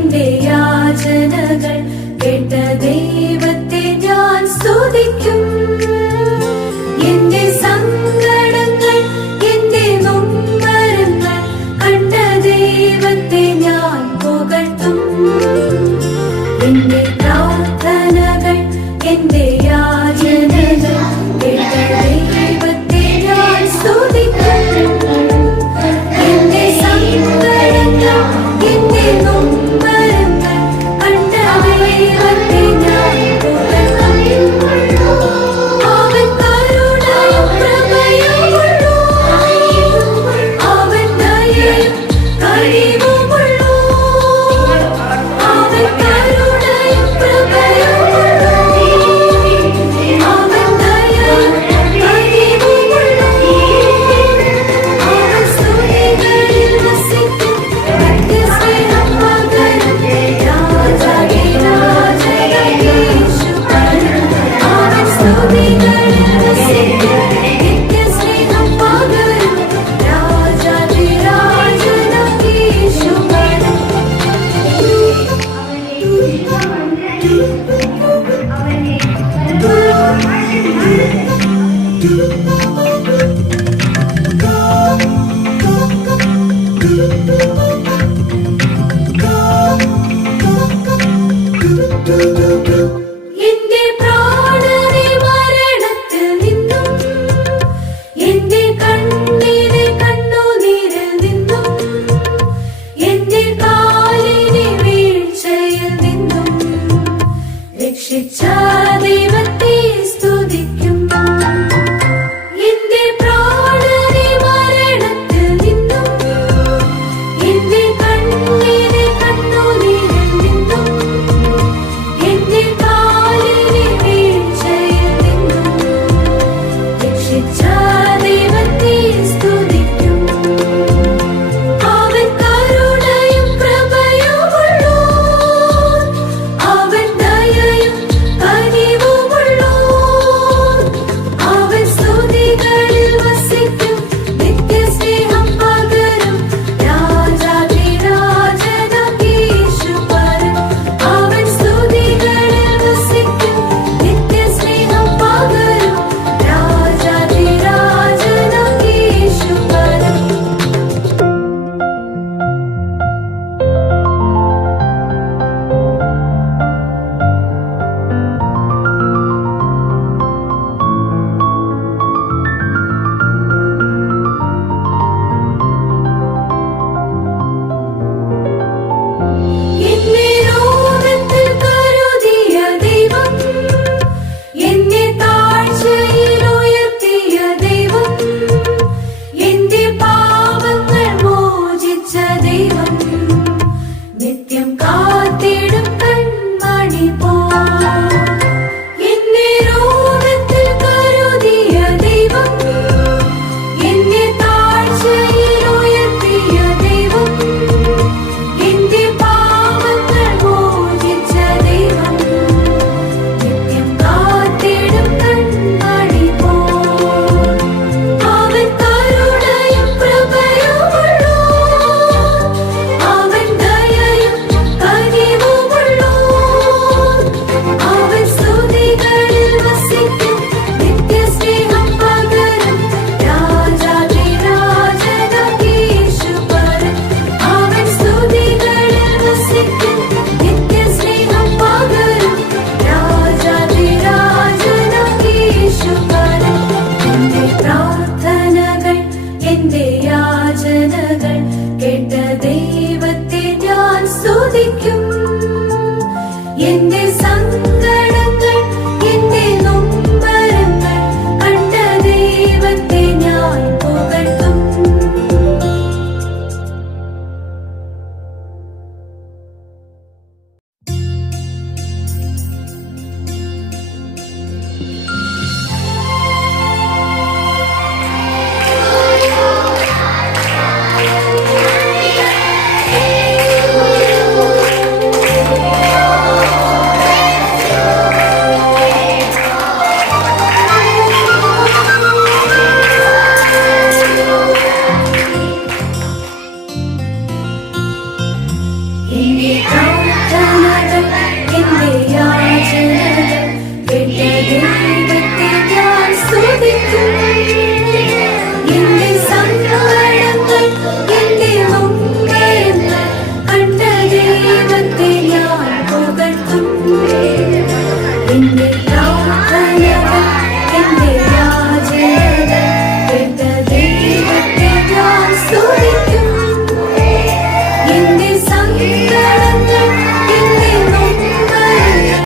എന്റെ യാചനകൾ കേട്ട ദൈവത്തെ ഞാൻ സ്തുതിക്കും. എന്റെ സങ്കടങ്ങൾ എന്റെ നൊമ്പരങ്ങൾ കണ്ട ദൈവത്തെ ഞാൻ പുകഴ്ത്തും. എന്റെ പ്രാർത്ഥനകൾ എന്റെ യാചനകൾ കേട്ട ദൈവത്തെ ഞാൻ സ്തുതിക്കും. എന്റെ സങ്കടങ്ങൾ എന്റെ നൊമ്പരങ്ങൾ കണ്ട ദൈവത്തെ ഞാൻ പുകഴ്ത്തും. അവൻ കരുണയും കൃപയുമുള്ളൂ, അവൻ ദയയും കഴിവുമുള്ളൂ. അവൻ കരുണയും കൃപയുമുള്ളൂ, അവൻ ദയയും കഴിവുമുള്ളൂ. അവൻ സ്തുതികളിൽ വസിക്കും, നിത്യസ്നേഹം പകരും രാജാധിരാജനീശ്വരൻ. അവൻ സ്തുതികളിൽ വസിക്കും, നിത്യസ്നേഹം പകരും രാജാധിരാജനീശ്വരൻ. എന്റെ പ്രാണനെ മരണത്തിൽ നിന്നും എന്റെ കണ്ണിനെ കണ്ണുനീരിൽ നിന്നും എന്റെ കാലിനെ വീഴ്ചയിൽ നിന്നും രക്ഷിച്ച ദൈവത്തെ സ്തുതിക്കും. എന്റെ പ്രാണനെ മരണത്തിൽ നിന്നും എന്റെ കണ്ണിനെ കണ്ണുനീരിൽ നിന്നും എന്റെ കാലിനെ വീഴ്ചയിൽ നിന്നും രക്ഷിച്ച ദൈവത്തെ സ്തുതിക്കും. അവൻ കരുണയും കൃപയുമുള്ളൂ, അവൻ ദയയും കനിവുമുള്ളൂ. അവൻ സ്തുതികളിൽ വസിക്കും, നിത്യസ്നേഹം പകരും രാജാധിരാജനീശ്വരൻ. അവൻ സ്തുതികളിൽ വസിക്കും, നിത്യസ്നേഹം പകരും രാജാധിരാജനീശ്വരൻ. എന്നെ രോഗത്തിൽ കരുതിയ ദൈവം, എന്നെ താഴ്ചയിൽ ഉയർത്തിയ ദൈവം, എന്റെ പാപങ്ങൾ മോചിച്ച ദൈവം, നിത്യം കാത്തിടും കൺമണി പോൽ. എന്നെ രോഗത്തിൽ കരുതിയ ദൈവം, എന്നെ താഴ്ചയിൽ ഉയർത്തിയ ദൈവം, എന്റെ പാപങ്ങൾ മോചിച്ച ദൈവം, നിത്യം കാത്തിടും കൺമണി പോൽ. അവൻ കരുണയും കൃപയുമുള്ളൂ, അവൻ ദയയും കനിവുമുള്ളൂ. അവൻ സ്തുതികളിൽ വസിക്കും, നിത്യസ്നേഹം പകരും രാജാധിരാജനീശ്വരൻ. അവൻ സ്തുതികളിൽ വസിക്കും, നിത്യസ്നേഹം പകരും രാജാധിരാജനീശ്വരൻ. എന്റെ പ്രാർത്ഥനകൾ എന്റെ യാചനകൾ കേട്ട ദൈവത്തെ ഞാൻ സ്തുതിക്കും. എന്റെ സങ്കടങ്ങൾ എന്റെ നൊമ്പരങ്ങൾ കണ്ട ദൈവത്തെ ഞാൻ പുകഴ്ത്തും. സ്തുതിക്കും